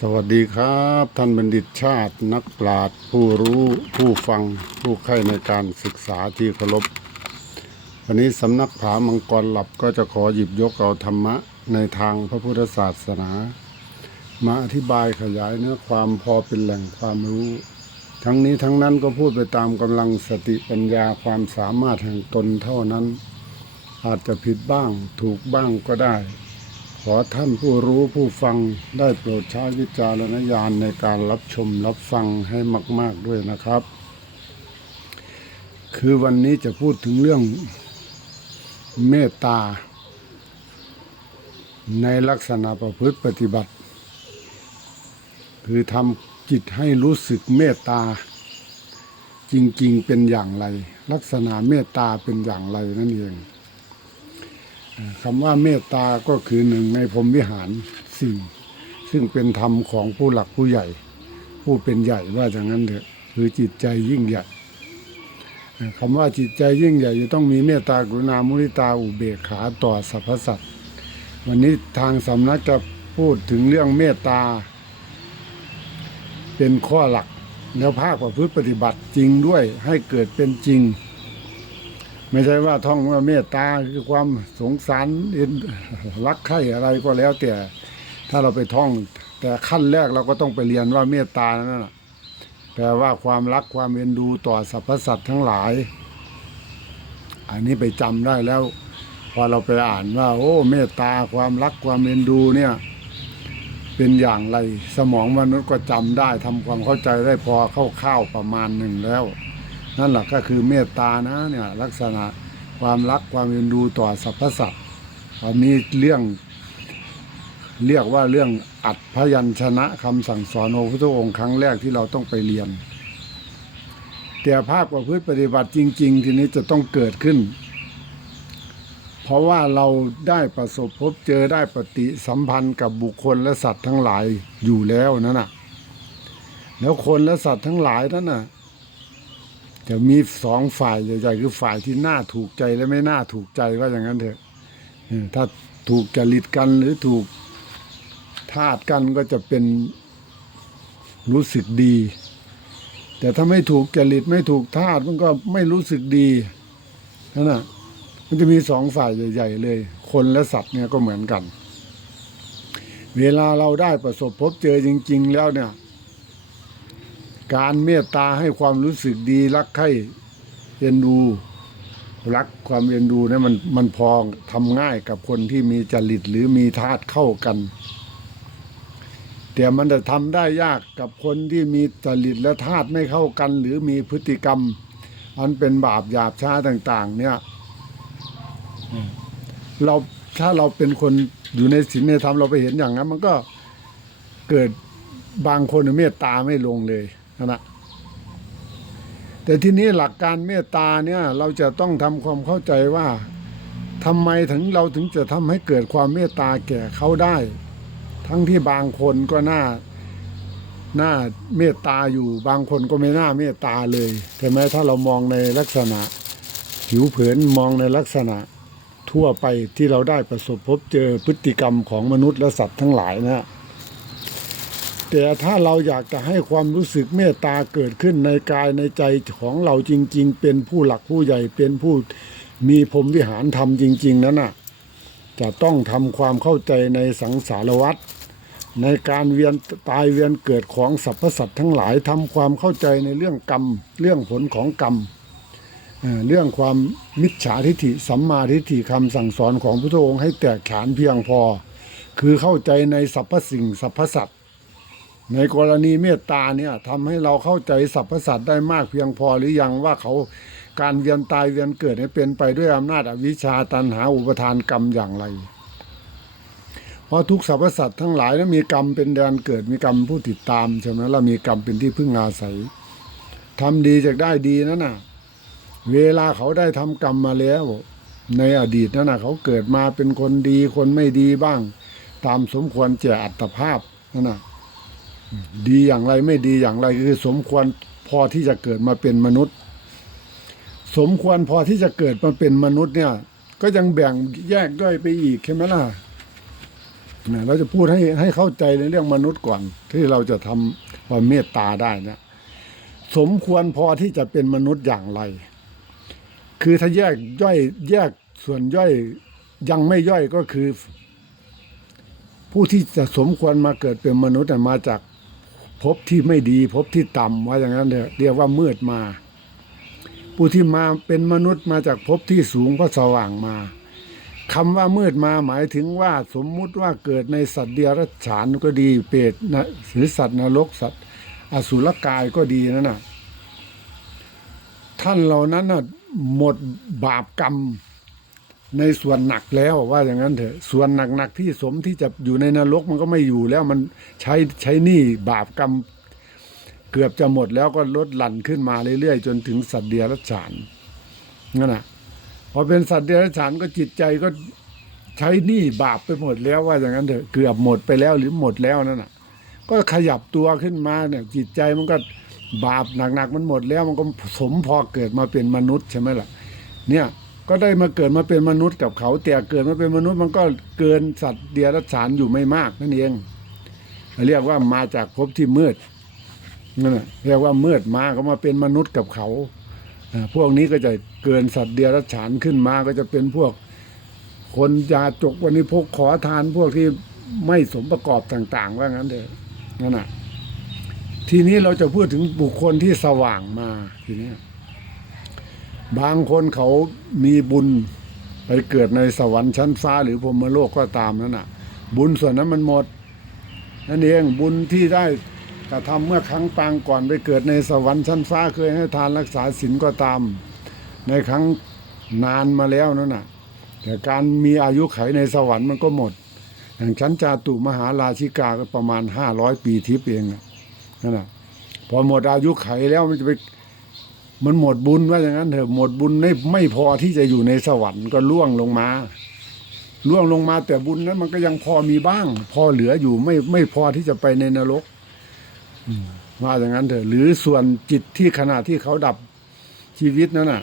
สวัสดีครับ ท่านบัณฑิตชาตินักปราชญ์ผู้รู้ผู้ฟังผู้ใคร่ในการศึกษาที่เคารพวันนี้สำนักผามังกรหลับก็จะขอหยิบยกเอาธรรมะในทางพระพุทธศาสนา มาอธิบายขยายเนื้อความพอเป็นแหล่งความรู้ ทั้งนี้ทั้งนั้นก็พูดไปตามกำลังสติปัญญาความสามารถแห่งตนเท่านั้น อาจจะผิดบ้างถูกบ้างก็ได้ ขอท่านผู้รู้ผู้ฟังได้โปรดใช้วิจารณญาณในการรับชมรับฟังให้มาก ๆด้วยนะครับ คือวันนี้จะพูดถึงเรื่องเมตตา ในลักษณะประพฤติปฏิบัติ คือทำจิตให้รู้สึกเมตตา จริงๆเป็นอย่างไร ลักษณะเมตตาเป็นอย่างไรนั่นเอง คำว่าเมตตาก็คือหนึ่งในพรมวิหารสิ่งซึ่งเป็นธรรมของผู้หลักผู้ใหญ่ ผู้เป็นใหญ่ว่าอย่างนั้นเถอะคือจิตใจยิ่งใหญ่คำว่าจิตใจยิ่งใหญ่จะต้องมีเมตตากรุณามุทิตาอุเบกขาต่อสรรพสัตว์วันนี้ทางสำนักจะพูดถึงเรื่องเมตตา เป็นข้อหลักแล้วภาคประพฤติปฏิบัติจริงด้วยให้เกิดเป็นจริง ไม่ใช่ว่าท่องว่าเมตตาคือความสงสารเอ็นรักใคร่อะไรก็แล้วแต่ถ้าเราไปท่อง แต่ขั้นแรกเราก็ต้องไปเรียนว่าเมตตานั่นแหละแปลว่าความรักความเอ็นดูต่อสรรพสัตว์ทั้งหลาย อันนี้ไปจำได้แล้ว พอเราไปอ่านว่า โอ้ เมตตาความรักความเอ็นดูเนี่ย เป็นอย่างไรสมองมนุษย์ก็จำได้ทำความเข้าใจได้พอเข้าๆประมาณหนึ่งแล้ว นั่นแหละก็คือเมตตานะเนี่ยลักษณะความรักความเอ็นดูต่อสรรพสัตว์อันนี้เรื่อง เรียกว่าเรื่องอัดพยัญชนะคำสั่งสอนของพระพุทธองค์ครั้งแรกที่เราต้องไปเรียน แต่ภาคประพฤติปฏิบัติจริง ๆ ทีนี้จะต้องเกิดขึ้น เพราะว่าเราได้ประสบพบเจอได้ปฏิสัมพันธ์กับบุคคลและสัตว์ทั้งหลายอยู่แล้วนั่นน่ะ แล้วคนและสัตว์ทั้งหลายนั่นน่ะ จะมีสองฝ่ายใหญ่ๆคือฝ่ายที่น่าถูกใจและไม่น่าถูกใจว่าอย่างนั้นเถอะถ้าถูกจริตกันหรือถูกทาตกันก็จะเป็นรู้สึกดี แต่ถ้าไม่ถูกจริตไม่ถูกทาตมันก็ไม่รู้สึกดีนั่นน่ะมันจะมีสองฝ่ายใหญ่ ๆ เลย คนและสัตว์เนี่ยก็เหมือนกัน เวลาเราได้ประสบพบเจอจริง ๆ แล้วเนี่ย การเมตตาให้ความรู้สึกดีรักใคร่เอ็นดู รักความเอ็นดูเนี่ยมันมันพอทำง่ายกับคนที่มีจริตหรือมีธาตุเข้ากัน แต่มันจะทำได้ยากกับคนที่มีจริตและธาตุไม่เข้ากัน หรือมีพฤติกรรม อันเป็นบาปหยาบช้าต่าง ๆ เนี่ยเราถ้าเราเป็นคนอยู่ในศีลในธรรมเราไปเห็นอย่างนั้น มันก็เกิดบางคนเมตตาไม่ลงเลย นะแต่ทีนี้หลักการเมตตาเนี่ย เราจะต้องทำความเข้าใจว่าทำไมถึงเราถึงจะทำให้เกิดความเมตตาแก่เขาได้ ทั้งที่บางคนก็น่าน่าเมตตาอยู่บางคนก็ไม่น่าเมตตาเลยใช่ไหมถ้าเรามองในลักษณะ ผิวเผินมองในลักษณะทั่วไปที่เราได้ประสบพบเจอพฤติกรรมของมนุษย์และสัตว์ทั้งหลายนะ แต่ถ้าเราอยากจะให้ความรู้สึกเมตตาเกิดขึ้นในกายในใจของเราจริง ๆ เป็นผู้หลักผู้ใหญ่เป็นผู้มีพรมวิหารธรรมจริง ๆ นั้นน่ะ จะต้องทำความเข้าใจในสังสารวัฏในการเวียนตายเวียนเกิดของสรรพสัตว์ทั้งหลายทำความเข้าใจในเรื่องกรรม เรื่องผลของกรรมเรื่องความมิจฉาทิฏฐิสัมมาทิฏฐิคำสั่งสอนของพระพุทธองค์ให้แตกฉานเพียงพอ คือเข้าใจในสรรพสิ่งสรรพสัตว ในกรณีเมตตาเนี่ยทำให้เราเข้าใจสรรพสัตว์ได้มากเพียงพอหรือยังว่าเขาการเวียนตายเวียนเกิดเนี่ยเป็นไปด้วยอำนาจอวิชชาตันหาอุปทานกรรมอย่างไร เพราะทุกสรรพสัตว์ทั้งหลายนั้นมีกรรมเป็นแดนเกิดมีกรรมผู้ติดตามใช่ไหมแล้วมีกรรมเป็นที่พึ่งอาศัยทำดีจากได้ดีนั่นน่ะ เวลาเขาได้ทำกรรมมาแล้ว ในอดีตนั่นน่ะ เขาเกิดมาเป็นคนดีคนไม่ดีบ้าง ตามสมควรแก่อัตภาพนั่นน่ะ ดีอย่างไรไม่ดีอย่างไรคือสมควรพอที่จะเกิดมาเป็นมนุษย์ สมควรพอที่จะเกิดมาเป็นมนุษย์เนี่ย ก็ยังแบ่งแยกย่อยไปอีกใช่ไหมล่ะนะเราจะพูดให้ให้เข้าใจในเรื่องมนุษย์ก่อน ที่เราจะทำความเมตตาได้เนะสมควรพอที่จะเป็นมนุษย์อย่างไร คือถ้าแยกย่อยแยกส่วนย่อยยังไม่ย่อยก็คือ ผู้ที่จะสมควรมาเกิดเป็นมนุษย์มาจาก ภพที่ไม่ดีภพที่ต่ำว่าอย่างนั้นเถอะเรียกว่ามืดมา ผู้ที่มาเป็นมนุษย์มาจากภพที่สูงก็สว่างมาคำว่ามืดมาหมายถึงว่าสมมุติว่าเกิดในสัตว์เดรัจฉานก็ดีเปรตนะหรือสัตว์นรกสัตว์ อสุรกายก็ดีนั่นน่ะท่านเหล่านั้นน่ะหมดบาปกรรม ในส่วนหนักแล้วว่าอย่างนั้นเถอะส่วนหนักๆที่สมที่จะอยู่ในนรกมันก็ไม่อยู่แล้วมันใช้ใช้หนี้บาปกรรม เกือบจะหมดแล้วก็ลดหลั่นขึ้นมาเรื่อยๆ จนถึงสัตว์เดรัจฉานนั่นนะพอเป็นสัตว์เดรัจฉานก็จิตใจก็ใช้หนี้บาปไปหมดแล้วว่าอย่างนั้นเถอะเกือบหมดไปแล้วหรือหมดแล้วนั่นนะก็ขยับตัวขึ้นมาเนี่ยจิตใจมันก็บาปหนักๆมันหมดแล้วมันก็สมพอเกิดมาเป็นมนุษย์ใช่ไหมล่ะเนี่ย ก็ได้มาเกิดมาเป็นมนุษย์กับเขาแต่เกิดมาเป็นมนุษย์มันก็เกินสัตว์เดียรัจฉานอยู่ไม่มากนั่นเอง เรียกว่ามาจากภพที่มืดนั่นแหละเรียกว่ามืดมาก็มาเป็นมนุษย์กับเขาพวกนี้ก็จะเกินสัตว์เดียรัจฉานขึ้นมาก็จะเป็นพวก คนยาจกวันนี้พกขอทานพวกที่ไม่สมประกอบต่าง ๆ ว่างั้นเถอะนั่นน่ะทีนี้เราจะพูดถึงบุคคลที่สว่างมาทีนี้ บางคนเขามีบุญไปเกิดในสวรรค์ชั้นฟ้าหรือพรมโลกก็ตามนั่นน่ะ บุญส่วนนั้นมันหมด นั่นเองบุญที่ได้กระทำเมื่อครั้งปางก่อนไปเกิดในสวรรค์ชั้นฟ้าเคยให้ทานรักษาศีลก็ตาม ในครั้งนานมาแล้วนั่นน่ะ แต่การมีอายุไขในสวรรค์มันก็หมด อย่างชั้นจาตุมหาราชิกาก็ประมาณห้าร้อยปีทิพย์เองนั่นน่ะพอหมดอายุไขแล้วมันจะไป มันหมดบุญว่าอย่างนั้นเถอะหมดบุญไม่ไม่พอที่จะอยู่ในสวรรค์ก็ล่วงลงมาล่วงลงมาแต่บุญนั้นมันก็ยังพอมีบ้าง พอเหลืออยู่ไม่ไม่พอที่จะไปในนรกว่าอย่างนั้นเถอะ หรือส่วนจิตที่ขณะที่เขาดับชีวิตนั้นน่ะ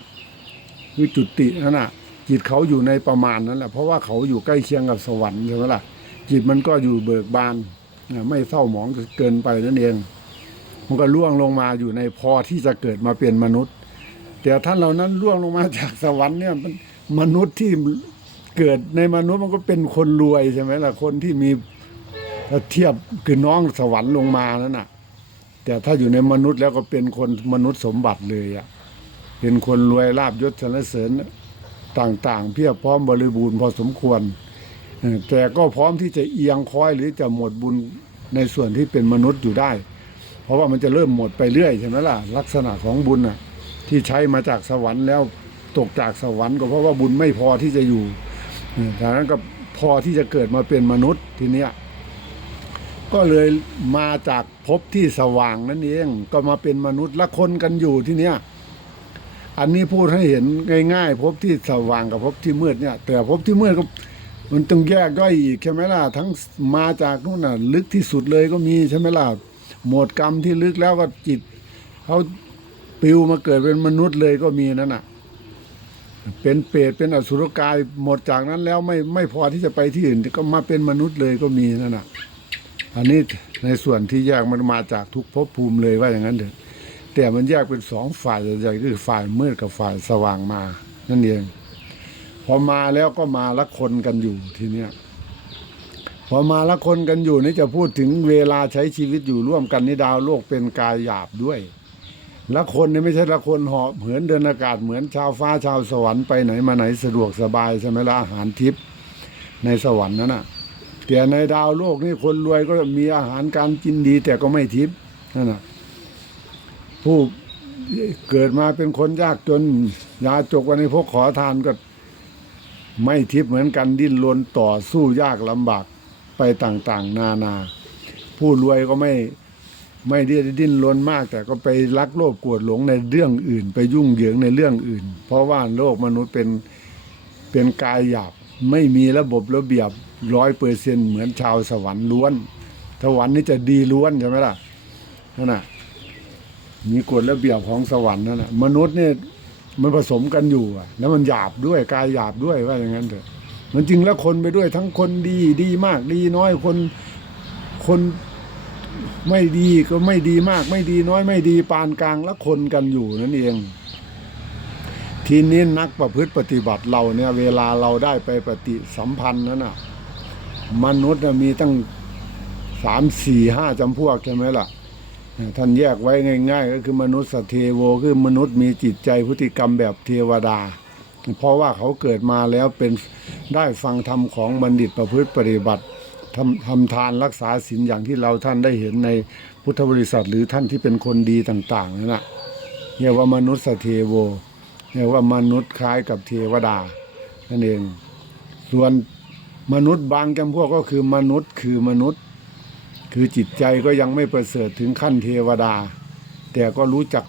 คือจุตินั่นน่ะ จิตเขาอยู่ในประมาณนั้นแหละเพราะว่าเขาอยู่ใกล้เคียงกับสวรรค์ใช่ไหมล่ะจิตมันก็อยู่เบิกบานไม่เศร้าหมองเกินไปนั่นเอง มันก็ล่วงลงมาอยู่ในพอที่จะเกิดมาเป็นมนุษย์ แต่ท่านเหล่านั้นล่วงลงมาจากสวรรค์เนี่ยมันมนุษย์ที่เกิดในมนุษย์มันก็เป็นคนรวยใช่ไหมล่ะคนที่มีเทียบคือน้องสวรรค์ลงมานั่นน่ะ แต่ถ้าอยู่ในมนุษย์แล้วก็เป็นคนมนุษย์สมบัติเลยอะเป็นคนรวยลาบยศสรรเสริญต่างๆ เพียบพร้อมบริบูรณ์พอสมควรแต่ก็พร้อมที่จะเอียงคอยหรือจะหมดบุญในส่วนที่เป็นมนุษย์อยู่ได้ เพราะว่ามันจะเริ่มหมดไปเรื่อยใช่ไหมล่ะลักษณะของบุญน่ะที่ใช้มาจากสวรรค์แล้วตกจากสวรรค์ก็เพราะว่าบุญไม่พอที่จะอยู่ดังนั้นก็พอที่จะเกิดมาเป็นมนุษย์ทีเนี้ยก็เลยมาจากภพที่สว่างนั่นเองก็มาเป็นมนุษย์ละคนกันอยู่ที่เนี้ยอันนี้พูดให้เห็นง่ายๆภพที่สว่างกับภพที่มืดเนี่ย แต่ภพที่มืดก็มันต้องแยกย่อยอีกใช่ไหมล่ะทั้งมาจากนู่นน่ะ ลึกที่สุดเลยก็มีใช่ไหมล่ะ หมดกรรมที่ลึกแล้วก็จิตเขาปิวมาเกิดเป็นมนุษย์เลยก็มีนั่นน่ะ เป็นเปรตเป็นอสุรกายหมดจากนั้นแล้วไม่ไม่พอที่จะไปที่อื่นก็มาเป็นมนุษย์เลยก็มีนั่นน่ะ อันนี้ในส่วนที่แยกมันมาจากทุกภพภูมิเลยว่าอย่างนั้นเถอะแต่มันแยกเป็นสองฝ่ายใหญ่ๆคือฝ่ายมืดกับฝ่ายสว่างมา นั่นเองพอมาแล้วก็มาละคนกันอยู่ทีเนี้ย พอมาละคนกันอยู่นี่จะพูดถึงเวลาใช้ชีวิตอยู่ร่วมกันในดาวโลกเป็นกายหยาบด้วย ละคนนี่ไม่ใช่ละคนเหาะเหินเดินอากาศเหมือนชาวฟ้าชาวสวรรค์ไปไหนมาไหนสะดวกสบายใช่ไหมละอาหารทิพย์ในสวรรค์นั่นน่ะแต่ในดาวโลกนี่คนรวยก็มีอาหารการกินดี แต่ก็ไม่ทิพย์นั่นน่ะผู้เกิดมาเป็นคนยากจนยาจกวันนี้พวกขอทานก็ไม่ทิพย์เหมือนกันดิ้นรนต่อสู้ยากลำบาก ไปต่างๆ นานา ผู้รวยก็ไม่ไม่ได้ดิ้นรนมาก แต่ก็ไปลักโลภกรธหลงในเรื่องอื่น ไปยุ่งเหยิงในเรื่องอื่น เพราะว่าโลกมนุษย์เป็นเป็นกายหยาบไม่มีระบบระเบียบร้อยเปอร์เซ็นเหมือนชาวสวรรค์ล้วนสวรรค์นี่จะดีล้วนใช่ไหมล่ะนั่นน่ะมีกฎระเบียบของสวรรค์นั่นแหละมนุษย์เนี่ยมันผสมกันอยู่อะแล้วมันหยาบด้วยกายหยาบด้วยว่าอย่างนั้นเถอะ มันจริงแล้วคนไปด้วยทั้งคนดีดีมากดีน้อยคนคนไม่ดีก็ไม่ดีมาก ไม่ดีน้อยไม่ดีปานกลางและคนกันอยู่นั่นเอง ทีนี้นักประพฤติปฏิบัติเราเนี่ย เวลาเราได้ไปปฏิสัมพันธ์นั้นน่ะ มนุษย์มีตั้งสามสี่ห้าจำพวกใช่ไหมล่ะ ท่านแยกไว้ง่าย ๆ ก็คือมนุษย์สเทโวคือมนุษย์มีจิตใจพฤติกรรมแบบเทวดา เพราะว่าเขาเกิดมาแล้วเป็นได้ฟังธรรมของบัณฑิตประพฤติปฏิบัติทำทำทานรักษาศีลอย่างที่เราท่านได้เห็นในพุทธบริษัทหรือท่านที่เป็นคนดีต่างๆนั่นนะเรียกว่ามนุษย์เทโวเรียกว่ามนุษย์คล้ายกับเทวดานั่นเอง ส่วนมนุษย์บางจำพวกก็คือมนุษย์คือมนุษย์ คือจิตใจก็ยังไม่ประเสริฐถึงขั้นเทวดา แต่ก็รู้จัก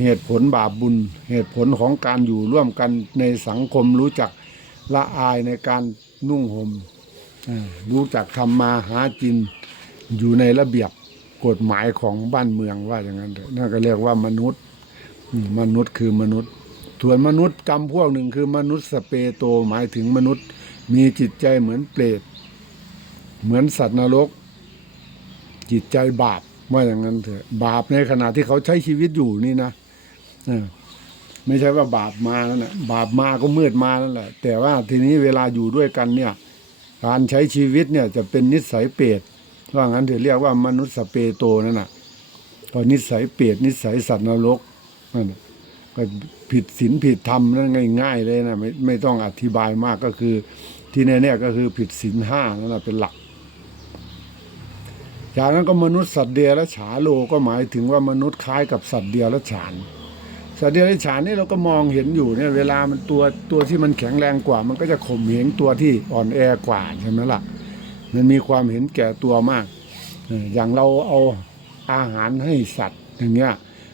เหตุผลบาปบุญ เหตุผลของการอยู่ร่วมกันในสังคมรู้จักละอายในการนุ่งหม่มรู้จักทำมาหากินอยู่ในระเบียบกฎหมายของบ้านเมืองว่าอย่างนั้นเถอะนั่นก็เรียกว่ามนุษย์ มนุษย์คือมนุษย์ส่วนมนุษย์จำพวกหนึ่งคือมนุษย์สเปโตหมายถึงมนุษย์ มีจิตใจเหมือนเปรตเหมือนสัตว์นรก จิตใจบาปว่าอย่างนั้นเถอะบาปในขณะที่เขาใช้ชีวิตอยู่นี่นะ ไม่ใช่ว่าบาปมาแล้วนะบาปมาก็มืดมาแล้วแหละแต่ว่าทีนี้เวลาอยู่ด้วยกันเนี่ย การใช้ชีวิตเนี่ยจะเป็นนิสัยเปรตว่างั้นถือเรียกว่ามนุษย์สเปโตนั่นน่ะก็นิสัยเปรตนิสัยสัตว์นรกนั่นก็ผิดศีลผิดธรรมนั่นง่ายๆเลยนะไม่ไม่ต้องอธิบายมากก็คือ ที่แน่ๆก็คือผิดศีลห้านั่นแหละเป็นหลัก จากนั้นก็มนุษย์สัตว์เดียและฉาโลก็หมายถึงว่ามนุษย์คล้ายกับสัตว์เดียและฉาน สัตว์เดียและฉานนี่เราก็มองเห็นอยู่เนี่ยเวลามันตัวตัวที่มันแข็งแรงกว่า มันก็จะข่มเหงตัวที่อ่อนแอกว่าใช่ไหมล่ะ มันมีความเห็นแก่ตัวมาก อย่างเราเอาอาหารให้สัตว์อย่างเงี้ย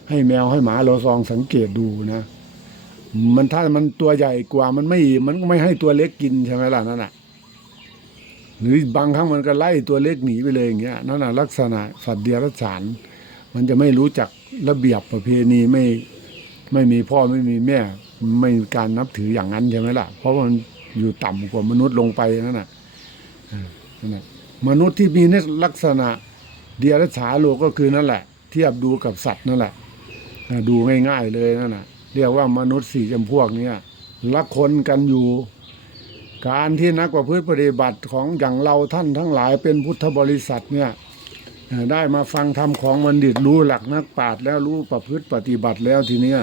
ให้แมวให้หมาเราลองสังเกตดูนะมันถ้ามันตัวใหญ่กว่ามันไม่มันก็ไม่ให้ตัวเล็กกินใช่ไหมล่ะนั่นน่ะหรือบางครั้งมันก็ไล่ตัวเล็กหนีไปเลยอย่างเงี้ยนั่นน่ะลักษณะสัตว์เดรัจฉาน มันจะไม่รู้จักระเบียบประเพณีไม่ ไม่มีพ่อไม่มีแม่ ไม่มีการนับถืออย่างนั้นใช่ไหมล่ะ เพราะว่ามันอยู่ต่ำกว่ามนุษย์ลงไปนั่นน่ะเออนั่นน่ะมนุษย์ที่มีลักษณะ เดียรัจฉาโลก็คือนั่นแหละ เทียบดูกับสัตว์นั่นแหละดูง่ายๆเลยนั่นน่ะ เรียกว่ามนุษย์สี่จำพวกเนี้ยละคนกันอยู่ การที่นักประพฤติปฏิบัติของอย่างเราท่านทั้งหลายเป็นพุทธบริษัทเนี่ยได้มาฟังธรรมของบัณฑิตรู้หลักนักปราชญ์แล้วรู้ประพฤติปฏิบัติแล้วทีเนี้ย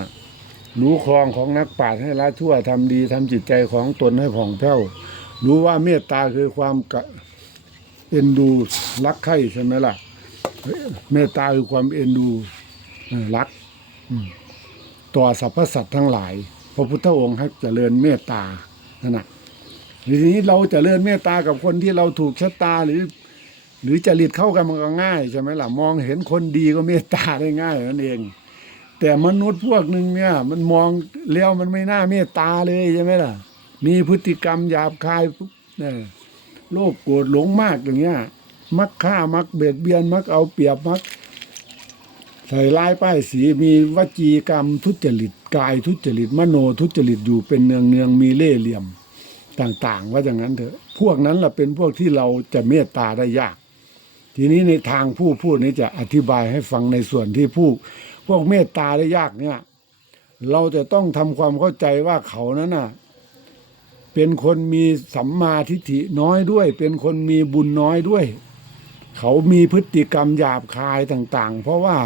รู้ครองของนักปราชญ์ให้ละชั่วทำดีทำจิตใจของตนให้ผ่องแผ้ว รู้ว่าเมตตาคือความกะเอ็นดูรักใคร่ใช่ไหมล่ะ เมตตาคือความเอ็นดูรักต่อสรรพสัตว์ทั้งหลาย พระพุทธองค์ให้เจริญเมตตาขนะทีนี้เราจะเลื่อนเมตตากับคนที่เราถูกชะตาหรือ หรือจริตเข้ากันมันก็ง่ายใช่ไหมล่ะ มองเห็นคนดีก็เมตตาได้ง่ายนั่นเอง แต่มนุษย์พวกหนึ่งเนี่ย มันมองแล้วมันไม่น่าเมตตาเลยใช่ไหมล่ะ มีพฤติกรรมหยาบคายเนี่ยโลภโกรธหลงมากอย่างเงี้ย มักฆ่ามักเบียดเบียนมักเอาเปรียบมักใส่ลายป้ายสีมีวจีกรรมทุจริตกายทุจริตมโนทุจริตอยู่เป็นเนืองเนืองๆมีเล่เหลี่ยมต่างๆ ว่าอย่างนั้นเถอะ พวกนั้นแหละเป็นพวกที่เราจะเมตตาได้ยาก ทีนี้ในทางผู้พูดนี้จะอธิบายให้ฟังในส่วนที่ผู้ พวกเมตตาได้ยากเนี่ย เราจะต้องทำความเข้าใจว่าเขานั้นน่ะ เป็นคนมีสัมมาทิฏฐิน้อยด้วย เป็นคนมีบุญน้อยด้วย เขามีพฤติกรรมหยาบคายต่าง ๆ เพราะว่า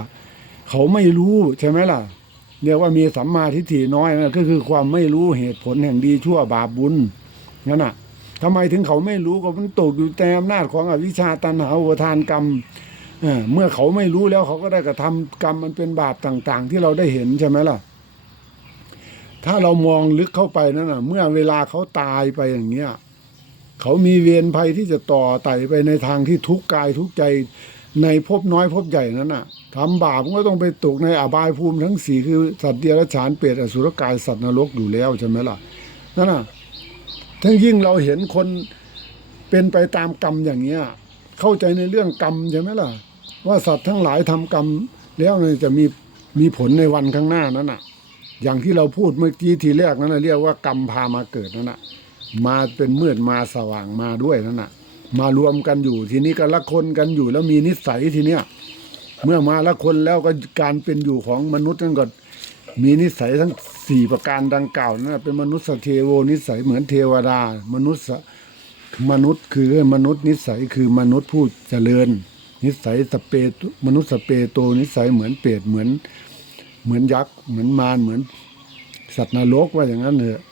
เขาไม่รู้ใช่ไหมล่ะเรียกว่ามีสัมมาทิฏฐิน้อยนะก็คือความไม่รู้เหตุผลแห่งดีชั่วบาปบุญนั่นน่ะทำไมถึงเขาไม่รู้ก็มันตกอยู่แต่อำนาจของอวิชชาตันหาอุทานกรรม เมื่อเขาไม่รู้แล้วเขาก็ได้กระทำกรรมมันเป็นบาปต่าง ๆ ที่เราได้เห็นใช่ไหมล่ะ ถ้าเรามองลึกเข้าไปนั่นน่ะเมื่อเวลาเขาตายไปอย่างเงี้ยเขามีเวรภัยที่จะต่อไต่ไปในทางที่ทุกข์กายทุกข์ใจในภพน้อยภพใหญ่นั้นน่ะทำบาปมันก็ต้องไปตกในอบายภูมิทั้งสี่คือสัตว์เดรัจฉานเปรตอสุรกายสัตว์นรกอยู่แล้วใช่ไหมล่ะนั่นน่ะทั้งยิ่งเราเห็นคนเป็นไปตามกรรมอย่างเงี้ย เข้าใจในเรื่องกรรมใช่ไหมล่ะ ว่าสัตว์ทั้งหลายทำกรรม แล้วเนี่ยจะมีมีผลในวันข้างหน้านั้นน่ะ อย่างที่เราพูดเมื่อกี้ทีแรกนั้นนะเรียกว่ากรรมพามาเกิดนั่นน่ะ มาเป็นมืดมาสว่างมาด้วยนั่นน่ะ มารวมกันอยู่ทีนี้ก็ละคนกันอยู่แล้วมีนิสัยทีเนี้ยเมื่อมาละคนแล้วก็การเป็นอยู่ของมนุษย์นั่นก็มีนิสัยทั้งสี่ประการดังกล่าวนั่นเป็นมนุษย์เทโวนิสัยเหมือนเทวดา มนุษย์มนุษย์คือมนุษย์นิสัยคือมนุษย์ผู้เจริญ นิสัยสเปตมนุษย์สเปโตนิสัยเหมือนเปรตเหมือน เหมือนยักษ์เหมือนมารเหมือน สัตว์นรกว่าอย่างนั้นเถอะ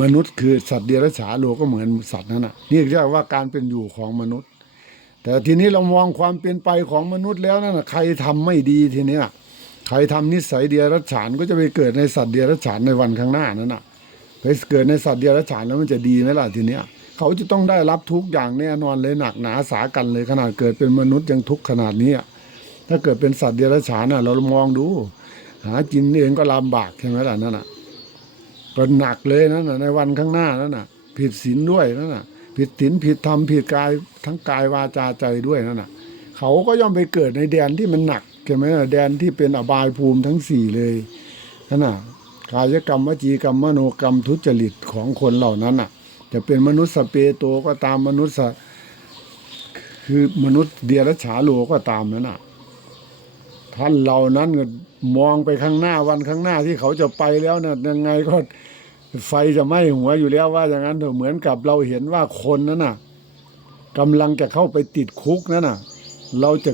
มนุษย์คือสัตว์เดรัจฉานโลกก็เหมือนสัตว์นั่นน่ะนี่เรียกว่าการเป็นอยู่ของมนุษย์ แต่ทีนี้เรามองความเป็นไปของมนุษย์แล้วนั่นน่ะใครทำไม่ดีทีเนี้ยใครทำนิสัยเดรัจฉานก็จะไปเกิดในสัตว์เดรัจฉานในวันข้างหน้านั่นน่ะไปเกิดในสัตว์เดรัจฉานแล้วมันจะดีไหมล่ะทีเนี้ย เขาจะต้องได้รับทุกอย่างแน่นอนเลยหนักหนาสากันเลยขนาดเกิดเป็นมนุษย์ยังทุกข์ขนาดนี้อะถ้าเกิดเป็นสัตว์เดรัจฉานน่ะ เรามองดู หากินเองก็ลำบากใช่ไหมล่ะนั่นน่ะก็หนักเลยนั่นน่ะในวันข้างหน้านั่นน่ะ ผิดศีลด้วยนั่นน่ะ ผิดศีลผิดธรรมผิดกายทั้งกายวาจาใจด้วยนั่นน่ะ เขาก็ย่อมไปเกิดในแดนที่มันหนักใช่ไหมล่ะแดนที่เป็นอบายภูมิทั้งสี่เลยนั่นน่ะกายกรรมวจีกรรมมโนกรรมทุจริตของคนเหล่านั้นน่ะ จะเป็นมนุษย์สเปโตก็ตามมนุษย์ คือมนุษย์เดียรฉาโลก็ตามนั่นน่ะ ท่านเหล่านั้นมองไปข้างหน้าวันข้างหน้าที่เขาจะไปแล้วนะยังไงก็ไฟจะไหม้หัวอยู่แล้วว่าอย่างนั้นเถอะเหมือนกับเราเห็นว่าคนนั้นน่ะกำลังจะเข้าไปติดคุกนั่นน่ะ เราจะ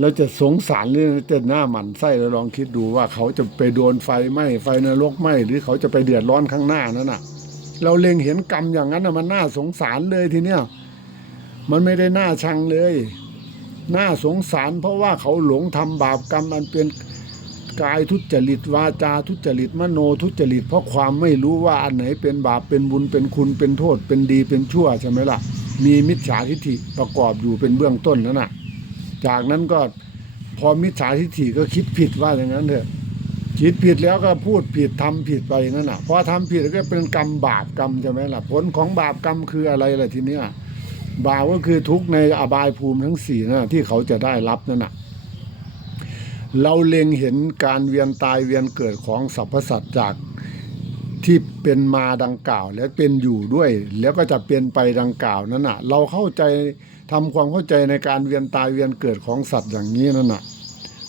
เราจะสงสารหรือจะหน้าหมันไส้เราลองคิดดูว่าเขาจะไปโดนไฟไหม้ไฟนรกไหม้หรือเขาจะไปเดือดร้อนข้างหน้านั่นน่ะ เราเล็งเห็นกรรมอย่างนั้นนะมันน่าสงสารเลยทีเนี้ยมันไม่ได้น่าชังเลย น่าสงสารเพราะว่าเขาหลงทำบาปกรรมอันเป็นกายทุจริตวาจาทุจริตมโนทุจริต เพราะความไม่รู้ว่าอันไหนเป็นบาปเป็นบุญเป็นคุณเป็นโทษ เป็นดีเป็นชั่วใช่ไหมล่ะ มีมิจฉาทิฏฐิประกอบอยู่เป็นเบื้องต้นแล้วน่ะ จากนั้นก็พอมิจฉาทิฏฐิก็คิดผิดว่าอย่างนั้นเถอะ คิดผิดแล้วก็พูดผิดทำผิดไปนั่นน่ะพอทำผิดก็เป็นกรรมบาปกรรมใช่ไหมล่ะ ผลของบาปกรรมคืออะไรล่ะทีเนี้ยบาปก็คือทุกข์ในอบายภูมิทั้งสี่นะที่เขาจะได้รับนั่นน่ะเราเล็งเห็นการเวียนตายเวียนเกิดของสรรพสัตว์จากที่เป็นมาดังกล่าว และเป็นอยู่ด้วย แล้วก็จะเป็นไปดังกล่าวนั้นน่ะ เราเข้าใจทำความเข้าใจในการเวียนตายเวียนเกิดของสัตว์อย่างนี้นั่นน่ะ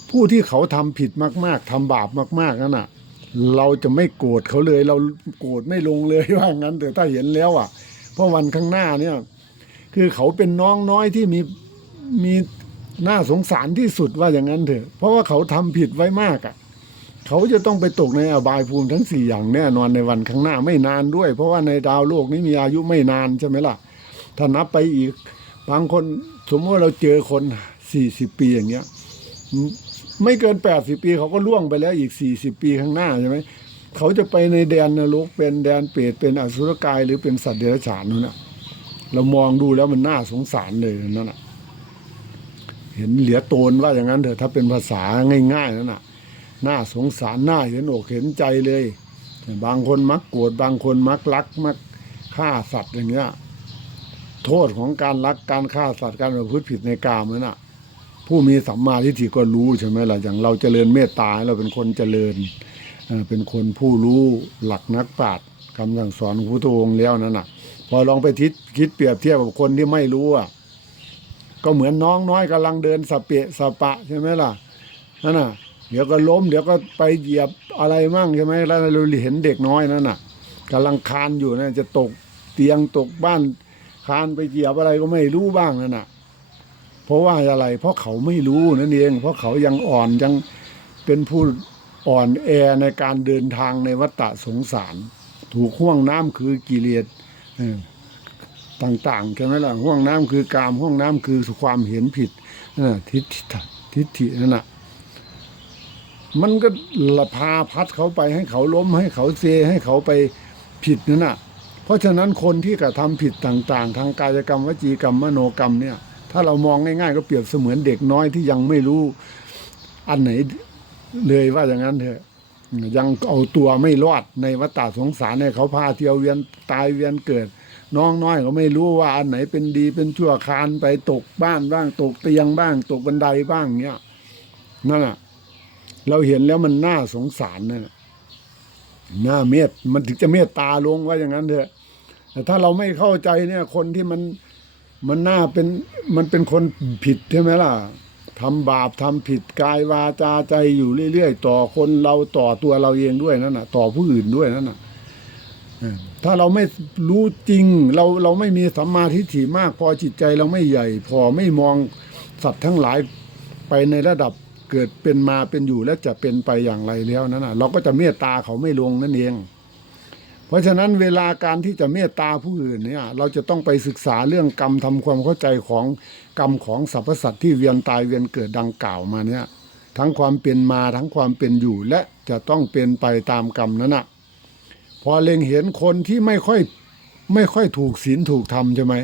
ผู้ที่เขาทำผิดมาก ๆทำบาปมาก ๆ นั่นน่ะ เราจะไม่โกรธเขาเลย เราโกรธไม่ลงเลยว่างั้นแต่ถ้าเห็นแล้วอะ เพราะวันข้างหน้าเนี่ย คือเขาเป็นน้องน้อยที่มีมีน่าสงสารที่สุดว่าอย่างนั้นเถอะ เพราะว่าเขาทำผิดไว้มากอะ เขาจะต้องไปตกในอบายภูมิทั้งสี่อย่างแน่นอนในวันข้างหน้าไม่นานด้วย เพราะว่าในดาวโลกนี้มีอายุไม่นานใช่ไหมล่ะ ถ้านับไปอีก บางคนสมมติว่าเราเจอคนสี่สิบปีอย่างเงี้ย ไม่เกินแปดสิบปีเขาก็ล่วงไปแล้วอีกสี่สิบปีข้างหน้าใช่ไหมเขาจะไปในแดนนรกเป็นแดนเปรตเป็นอสุรกายหรือเป็นสัตว์เดรัจฉานนู่นน่ะเรามองดูแล้วมันน่าสงสารเลยนั่นน่ะเห็นเหลียโตนว่าอย่างนั้นเถอะถ้าเป็นภาษาง่ายๆนั่นน่ะน่าสงสารน่าเห็นอกเห็นใจเลย บางคนมักโกรธบางคนมักลักมักฆ่าสัตว์อย่างเงี้ยโทษของการลักการฆ่าสัตว์การประพฤติผิดในกามนั่นน่ะ ผู้มีสัมมาทิฏฐิก็รู้ใช่ไหมล่ะอย่างเราเจริญเมตตาเราเป็นคนเจริญเป็นคนผู้รู้หลักนักปราชญ์คำสั่งสอนของพระพุทธองค์แล้วนั่นน่ะ พอลองไปทิศคิดเปรียบเทียบกับคนที่ไม่รู้อะก็เหมือนน้องน้อยกำลังเดินสเปะสปะใช่ไหมล่ะนั่นน่ะเดี๋ยวก็ล้มเดี๋ยวก็ไปเหยียบอะไรมั่งใช่ไหมแล้วเราเห็นเด็กน้อยนั่นน่ะกำลังคานอยู่นะจะตกเตียงตกบ้านคานไปเหยียบอะไรก็ไม่รู้บ้างนั่นน่ะ เพราะว่าอะไร เพราะเขาไม่รู้นั่นเอง เพราะเขายังอ่อนยังเป็นผู้อ่อนแอในการเดินทางในวัฏสงสาร ถูกห่วงน้ำคือกิเลสต่างๆใช่ไหมล่ะห่วงน้ำคือกามห่วงน้ำคือความเห็นผิดนั่นทิฏฐิทิฏฐินั่นน่ะมันก็ละพาพัดเขาไปให้เขาล้มให้เขาเซให้เขาไปผิดนั่นน่ะ เพราะฉะนั้นคนที่กระทำผิดต่าง ๆ ทางกายกรรมวจีกรรมมโนกรรมเนี่ย ถ้าเรามองง่ายๆก็เปรียบเสมือนเด็กน้อยที่ยังไม่รู้อันไหนเลยว่าอย่างนั้นเถอะ ยังเอาตัวไม่รอดในวัฏสงสารเนี่ยเขาพาเที่ยวเวียนตายเวียนเกิด น้องน้อยก็ไม่รู้ว่าอันไหนเป็นดีเป็นชั่วคานไปตกบ้านบ้าง ตกเตียงบ้าง ตกบันไดบ้างเงี้ยนั่นแหละเราเห็นแล้วมันน่าสงสารนะน่าเมตมันถึงจะเมตตาลงว่าอย่างนั้นเถอะแต่ถ้าเราไม่เข้าใจเนี่ย คนที่มัน มันน่าเป็นมันเป็นคนผิดใช่ไหมล่ะทำบาปทำผิดกายวาจาใจอยู่เรื่อยๆ ต่อคนเราต่อตัวเราเองด้วยนั่นน่ะ ต่อผู้อื่นด้วยนั่นน่ะถ้าเราไม่รู้จริง เราเราไม่มีสัมมาทิฏฐิมาก พอจิตใจเราไม่ใหญ่ พอไม่มองสัตว์ทั้งหลายไปในระดับเกิดเป็นมาเป็นอยู่และจะเป็นไปอย่างไรแล้วนั่นน่ะ เราก็จะเมตตาเขาไม่ลงนั่นเอง เพราะฉะนั้นเวลาการที่จะเมตตาผู้อื่นเนี่ยเราจะต้องไปศึกษาเรื่องกรรมทำความเข้าใจของกรรมของสรรพสัตว์ที่เวียนตายเวียนเกิดดังกล่าวมาเนี่ยทั้งความเป็นมาทั้งความเป็นอยู่ และจะต้องเป็นไปตามกรรมนั้นนะพอเล็งเห็นคนที่ไม่ค่อยไม่ค่อยถูกศีลถูกธรรมใช่ไหม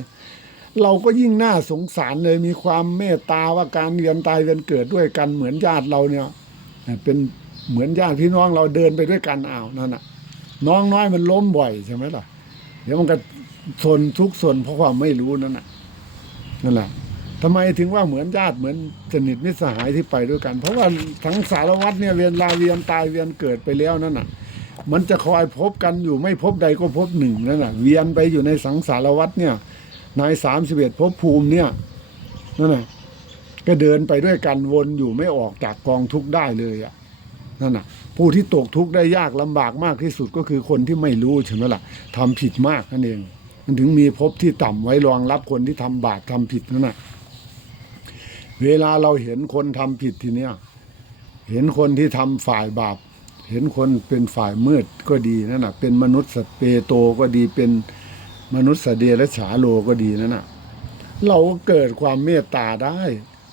เราก็ยิ่งน่าสงสารเลยมีความเมตตาว่าการเวียนตายเวียนเกิดด้วยกันเหมือนญาติเราเนี่ยเป็นเหมือนญาติพี่น้องเราเดินไปด้วยกันอ้าวนั่นน่ะ น้องน้อยมันล้มบ่อยใช่ไหมล่ะ เดี๋ยวมันก็ส่วนทุกส่วนเพราะความไม่รู้นั่นน่ะนั่นแหละทำไมถึงว่าเหมือนญาติเหมือนสนิทมิตรสหายที่ไปด้วยกัน เพราะว่าทั้งสารวัตรเนี่ยเวียนลาเวียนตายเวียนเกิดไปแล้วนั่นน่ะ มันจะคอยพบกันอยู่ไม่พบใดก็พบหนึ่งนั่นน่ะ เวียนไปอยู่ในสังสารวัตรเนี่ยในสามสิบเอ็ดภพภูมิเนี่ยนั่นน่ะก็เดินไปด้วยกันวนอยู่ไม่ออกจากกองทุกได้เลยอะนั่นน่ะ ผู้ที่ตกทุกข์ได้ยากลำบากมากที่สุดก็คือคนที่ไม่รู้ใช่ไหมล่ะทำผิดมากนั่นเองมันถึงมีภพที่ต่ำไว้รองรับคนที่ทำบาปทำผิดนั่นน่ะเวลาเราเห็นคนทำผิดทีเนี้ยเห็นคนที่ทำฝ่ายบาป เห็นคนเป็นฝ่ายมืดก็ดีนั่นน่ะ เป็นมนุษย์สเปโตก็ดีเป็นมนุษย์สเดรัจฉาโลก็ดีนั่นน่ะ เราก็เกิดความเมตตาได้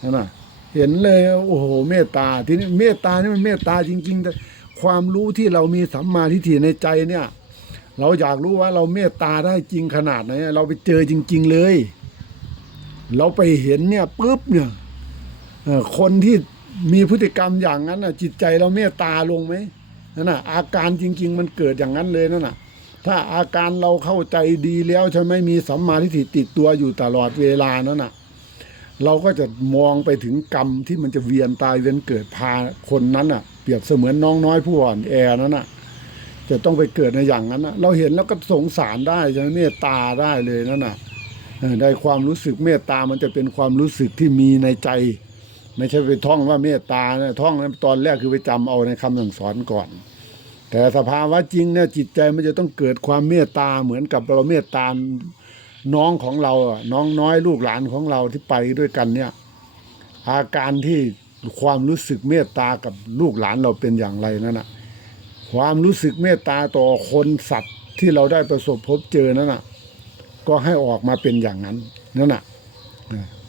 นั่นน่ะเห็นเลย โอ้โหเมตตาทีนี้เมตตานี่มันเมตตาจริงๆแต่ ความรู้ที่เรามีสัมมาทิฏฐิในใจเนี่ย เราอยากรู้ว่าเราเมตตาได้จริงขนาดไหนเราไปเจอจริง ๆเลย เราไปเห็นเนี่ยปุ๊บเนี่ยคนที่มีพฤติกรรมอย่างนั้นน่ะ จิตใจเราเมตตาลงไหมนั่นน่ะ อาการจริง ๆ มันเกิดอย่างนั้นเลยนั่นน่ะ ถ้าอาการเราเข้าใจดีแล้วใช่ไหมมีสัมมาทิฏฐิติดตัวอยู่ตลอดเวลานั่นน่ะ เราก็จะมองไปถึงกรรมที่มันจะเวียนตายเวียนเกิดพาคนนั้นอะ รียบเสมือนน้องน้อยผู้อ่อนแอนั้นอะจะต้องไปเกิดในอย่างนั้นนะเราเห็นแล้วก็สงสารได้ใช่ไหมเมตตาได้เลยนั่นน่ะได้ความรู้สึกเมตตามันจะเป็นความรู้สึกที่มีในใจ ไม่ใช่ไปท่องว่าเมตตานะท่องตอนแรกคือไปจำเอาในคำสั่งสอนก่อน แต่สภาวะจริงเนี่ยจิตใจมันจะต้องเกิดความเมตตาเหมือนกับเราเมตตาน้องของเราอะน้องน้อยลูกหลานของเราที่ไปด้วยกันเนี่ย อาการที่ ความรู้สึกเมตตากับลูกหลานเราเป็นอย่างไรนั่นน่ะความรู้สึกเมตตาต่อคนสัตว์ที่เราได้ประสบพบเจอนั่นน่ะก็ให้ออกมาเป็นอย่างนั้นนั่นน่ะ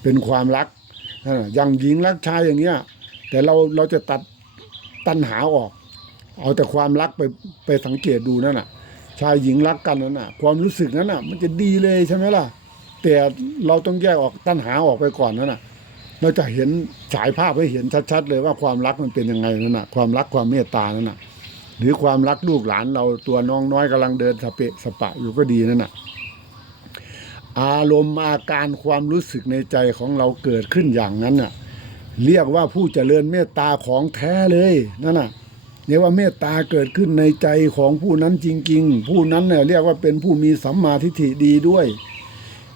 เป็นความรักนั่นนะอย่างหญิงรักชายอย่างเงี้ย แต่เราเราจะตัดตัณหาออก เอาแต่ความรักไปไปสังเกตดูนั่นน่ะชายหญิงรักกันนั่นน่ะความรู้สึกนั้นน่ะมันจะดีเลยใช่ไหมล่ะแต่เราต้องแยกออกตัณหาออกไปก่อนนั่นน่ะ เราจะเห็นฉายภาพให้เห็นชัดๆ เลยว่าความรักมันเป็นยังไงนั่นน่ะความรักความเมตตานั่นน่ะหรือความรักลูกหลานเราตัวน้องน้อยกำลังเดินสเปะสปะอยู่ก็ดีนั่นน่ะอารมณ์อาการความรู้สึกในใจของเราเกิดขึ้นอย่างนั้นน่ะ เรียกว่าผู้เจริญเมตตาของแท้เลยนั่นน่ะเรียกว่าเมตตาเกิดขึ้นในใจของผู้นั้นจริง ๆ ผู้นั้นเนี่ยเรียกว่าเป็นผู้มีสัมมาทิฏฐิดีด้วย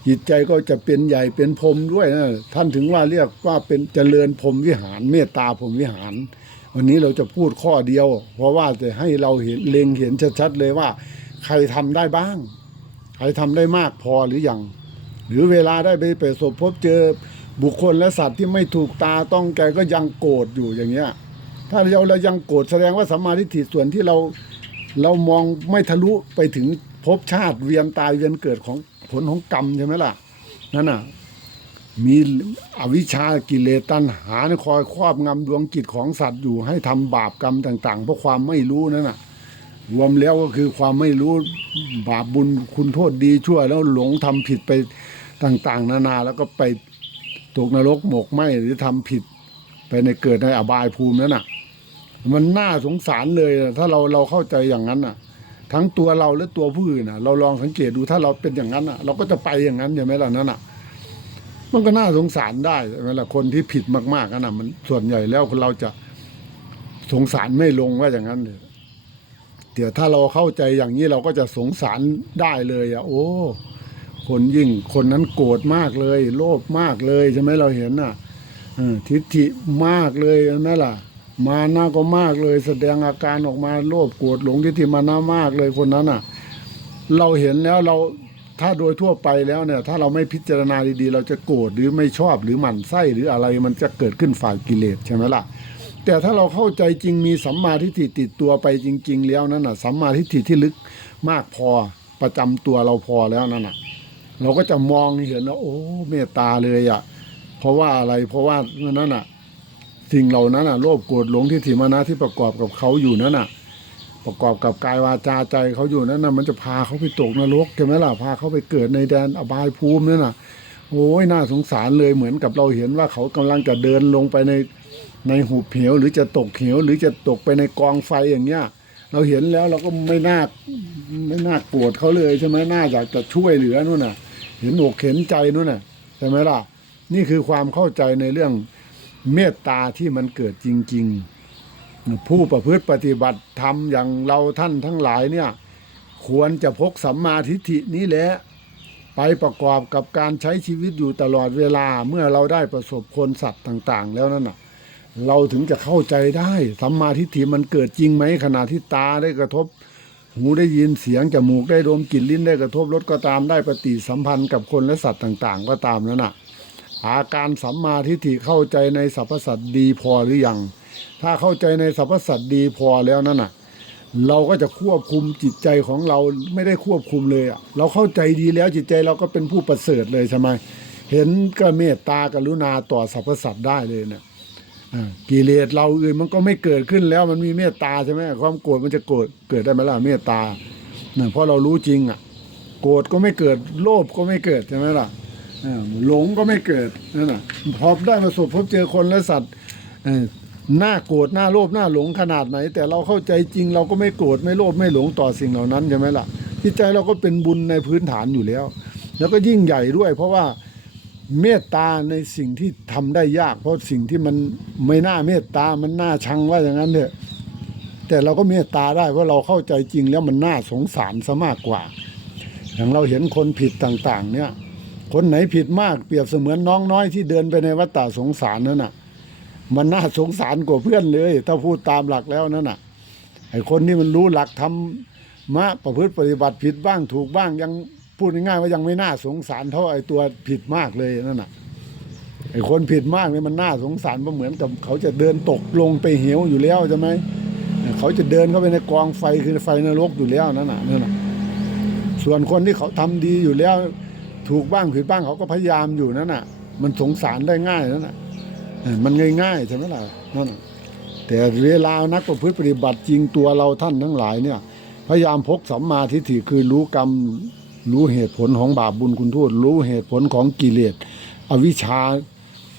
จิตใจก็จะเป็นใหญ่เป็นพรมด้วยนะท่านถึงว่าเรียกว่าเป็นเจริญพรมวิหาร เมตตาพรมวิหาร วันนี้เราจะพูดข้อเดียว เพราะว่าจะให้เราเห็นเล็งเห็นชัดๆเลยว่า ใครทำได้บ้าง ใครทำได้มากพอหรือยังหรือเวลาได้ไปประสบพบเจอบุคคลและสัตว์ที่ไม่ถูกตาต้องใจก็ยังโกรธอยู่อย่างเงี้ยถ้าเราเรายังโกรธแสดงว่าสัมมาทิฏฐิส่วนที่เราเรามองไม่ทะลุไปถึงภพชาติเวียนตายเวียนเกิดของ ผลของกรรมใช่ไหมล่ะ นั่นน่ะ มีอวิชชากิเลสตัณหาเนี่ยคอยครอบงำดวงจิตของสัตว์อยู่ให้ทำบาปกรรมต่าง ๆ เพราะความไม่รู้นั่นน่ะ รวมแล้วก็คือความไม่รู้บาปบุญคุณโทษดีชั่ว แล้วหลงทำผิดไปต่าง ๆ นานาแล้วก็ไปตกนรกหมกไหมหรือทำผิดไปในเกิดในอบายภูมินั้นน่ะ มันน่าสงสารเลยถ้าเราเราเข้าใจอย่างนั้นน่ะ ทั้งตัวเราและตัวผู้อื่นน่ะ เราลองสังเกตดูถ้าเราเป็นอย่างนั้นน่ะ เราก็จะไปอย่างนั้นใช่ไหมล่ะนั่นน่ะ มันก็น่าสงสารได้ใช่ไหมล่ะคนที่ผิดมากๆนั่นน่ะมันส่วนใหญ่แล้วเราจะสงสารไม่ลงว่าอย่างนั้นเลยเดี๋ยวถ้าเราเข้าใจอย่างนี้เราก็จะสงสารได้เลยอะ โอ้คนยิ่งคนนั้นโกรธมากเลย โลภมากเลยใช่ไหมเราเห็นน่ะทิฏฐิมากเลยใช่ไหมล่ะ มานะก็มากเลย แสดงอาการออกมาโลภโกรธหลงทิฏฐิมานะมากเลยคนนั้นอะ เราเห็นแล้วเราถ้าโดยทั่วไปแล้วเนี่ย ถ้าเราไม่พิจารณาดีๆ เราจะโกรธหรือไม่ชอบหรือหมั่นไส้หรืออะไรมันจะเกิดขึ้นฝ่ายกิเลสใช่ไหมล่ะ แต่ถ้าเราเข้าใจจริงมีสัมมาทิฏฐิติดตัวไปจริง ๆ แล้วนั่นน่ะสัมมาทิฏฐิที่ลึกมากพอประจำตัวเราพอแล้วนั่นน่ะ เราก็จะมองเห็นแล้วโอ้เมตตาเลยอะ เพราะว่าอะไรเพราะว่านั่นน่ะ สิ่งเหล่านั้นน่ะโลภโกรธหลงที่ถิมานะที่ประกอบกับเขาอยู่นั่นน่ะ ประกอบกับกายวาจาใจเขาอยู่นั่นน่ะมันจะพาเขาไปตกนรกใช่ไหมล่ะพาเขาไปเกิดในแดนอบายภูมินั่นน่ะโอ้ยน่าสงสารเลยเหมือนกับเราเห็นว่าเขากำลังจะเดินลงไปในในหุบเหวหรือจะตกเหวหรือจะตกไปในกองไฟอย่างเงี้ย เราเห็นแล้วเราก็ไม่น่าไม่น่าโกรธเขาเลยใช่ไหมน่าอยากจะช่วยเหลือนู่นน่ะ เห็นอกเห็นใจนู่นน่ะใช่ไหมล่ะ นี่คือความเข้าใจในเรื่อง เมตตาที่มันเกิดจริง ๆ ผู้ประพฤติปฏิบัติธรรมอย่างเราท่านทั้งหลายเนี่ยควรจะพกสัมมาทิฏฐินี้แหละไปประกอบกับการใช้ชีวิตอยู่ตลอดเวลาเมื่อเราได้ประสบคนสัตว์ต่าง ๆ แล้วนั่นน่ะ เราถึงจะเข้าใจได้สัมมาทิฏฐิมันเกิดจริงไหมขณะที่ตาได้กระทบ หูได้ยินเสียงจมูกได้ดมกลิ่นลิ้นได้กระทบรสก็ตามได้ปฏิสัมพันธ์กับคนและสัตว์ต่าง ๆ ก็ตามนั่นน่ะ อาการสัมมาทิฏฐิเข้าใจในสรรพสัตว์ดีพอหรือยัง ถ้าเข้าใจในสรรพสัตว์ดีพอแล้วนั่นน่ะ เราก็จะควบคุมจิตใจของเราไม่ได้ควบคุมเลยอะเราเข้าใจดีแล้วจิตใจเราก็เป็นผู้ประเสริฐเลยใช่ไหมเห็นก็เมตตากรุณาต่อสรรพสัตว์ได้เลยเนี่ยกิเลสเราอื่นมันก็ไม่เกิดขึ้นแล้วมันมีเมตตาใช่ไหมความโกรธมันจะโกรธเกิดได้ไหมล่ะเมตตาเนี่ยเพราะเรารู้จริงอะ โกรธก็ไม่เกิดโลภก็ไม่เกิดใช่ไหมล่ะ หลงก็ไม่เกิดนั่นน่ะพอได้มาสบพบเจอคนและสัตว์หน้าโกรธหน้าโลภหน้าหลงขนาดไหน แต่เราเข้าใจจริง เราก็ไม่โกรธไม่โลภไม่หลงต่อสิ่งเหล่านั้นใช่ไหมล่ะจิตใจเราก็เป็นบุญในพื้นฐานอยู่แล้ว แล้วก็ยิ่งใหญ่ด้วย เพราะว่าเมตตาในสิ่งที่ทำได้ยาก เพราะสิ่งที่มันไม่น่าเมตตามันน่าชังว่าอย่างนั้นเถอะแต่เราก็เมตตาได้เพราะเราเข้าใจจริงแล้วมันน่าสงสารซะมากกว่า อย่างเราเห็นคนผิดต่าง ๆ เนี่ย คนไหนผิดมากเปรียบเสมือนน้องน้อยที่เดินไปในวัฏฏะสงสารนั่นน่ะ มันน่าสงสารกว่าเพื่อนเลย ถ้าพูดตามหลักแล้วนั่นน่ะไอ้คนที่มันรู้หลักทำมะประพฤติปฏิบัติผิดบ้างถูกบ้างยังพูดง่ายๆว่ายังไม่น่าสงสารเท่าไอ้ตัวผิดมากเลยนั่นน่ะไอ้คนผิดมากเนี่ยมันน่าสงสารเพราะเหมือนกับ เขาจะเดินตกลงไปเหวอยู่แล้วใช่ไหมเขาจะเดินเข้าไปในกองไฟคือไฟนรกอยู่แล้วนั่นน่ะนั่นน่ะส่วนคนที่เขาทำดีอยู่แล้ว ถูกบ้างผิดบ้างเขาก็พยายามอยู่นั่นน่ะ มันสงสารได้ง่ายนั่นน่ะมันง่ายๆใช่ไหมล่ะนั่นแต่เวลานักประพฤติปฏิบัติจริงตัวเราท่านทั้งหลายเนี่ย พยายามพกสัมมาทิฏฐิคือรู้กรรมรู้เหตุผลของบาปบุญคุณโทษรู้เหตุผลของกิเลสอวิชชา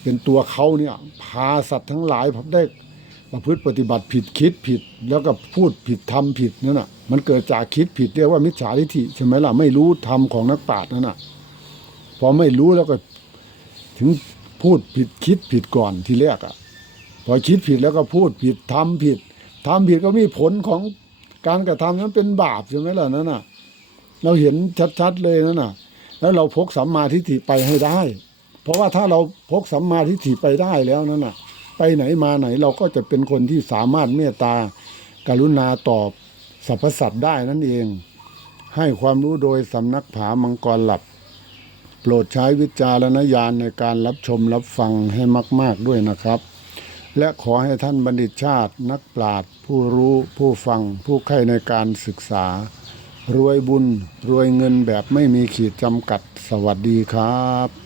เป็นตัวเขาเนี่ยพาสัตว์ทั้งหลายได้ประพฤติปฏิบัติผิดคิดผิด แล้วก็พูดผิดทำผิดนั่นน่ะมันเกิดจากคิดผิดเรียกว่ามิจฉาทิฏฐิใช่ไหมล่ะไม่รู้ธรรมของนักปราชญ์นั่นน่ะ พอไม่รู้แล้วก็ ถึงพูดผิดคิดผิดก่อนทีแรกอะ พอคิดผิดแล้วก็พูดผิดทำผิดทำผิดก็มีผลของการกระทำนั้นเป็นบาปใช่ไหมล่ะนั่นน่ะ เราเห็นชัดๆเลยนั่นน่ะ แล้วเราพกสัมมาทิฏฐิไปให้ได้ เพราะว่าถ้าเราพกสัมมาทิฏฐิไปได้แล้วนั่นน่ะ ไปไหนมาไหนเราก็จะเป็นคนที่สามารถเมตตา กรุณาตอบสรรพสัตว์ได้นั่นเอง ให้ความรู้โดยสำนักผามังกรหลับ ปรดใช้วิจารณญาณในการรับชมรับฟังให้มาก ๆด้วยนะครับ และขอให้ท่านบัณฑิตชาตินักปราชญ์ผู้รู้ผู้ฟังผู้ใคร่ในการศึกษา รวยบุญ รวยเงินแบบไม่มีขีดจำกัดสวัสดีครับ